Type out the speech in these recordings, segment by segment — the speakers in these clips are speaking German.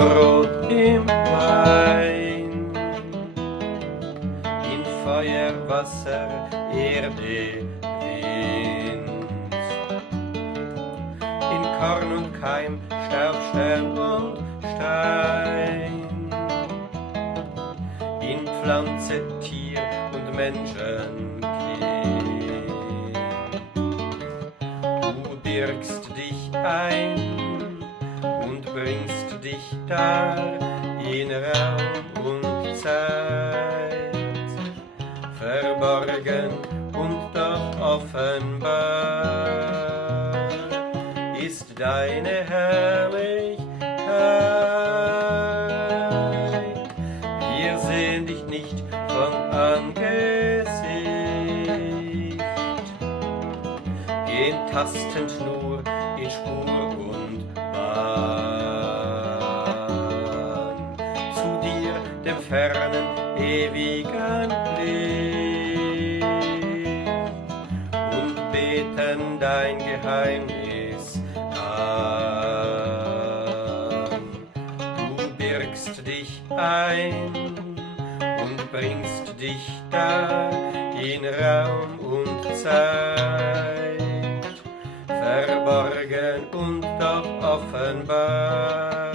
Brot im Wein, in Feuer, Wasser, Erde, Wind, in Korn und Keim, Staub, Stern und Stein, in Pflanze, Tier und Menschenkind. Du birgst dich ein und bringst dich dar in Raum und Zeit, verborgen und doch offenbar ist deine Herrlichkeit. Wir sehen dich nicht von Angesicht, gehen tastend nur in Spur und Bahn zu dir, dem fernen, ewigen Licht, und beten dein Geheimnis an. Du birgst dich ein und bringst dich da in Raum und Zeit, verborgen und doch offenbar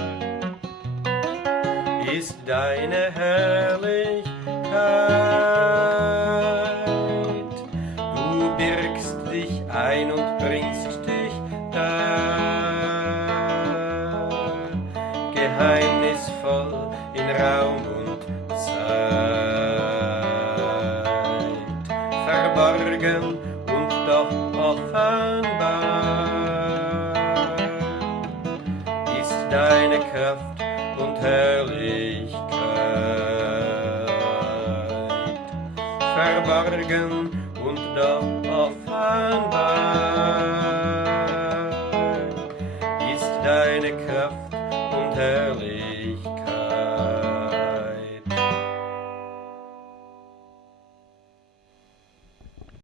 ist deine Herrlichkeit. Du birgst dich ein und bringst dich da, geheimnisvoll in Raum und Zeit, verborgen und doch offenbar ist deine Kraft und Herrlichkeit, verborgen und doch offenbar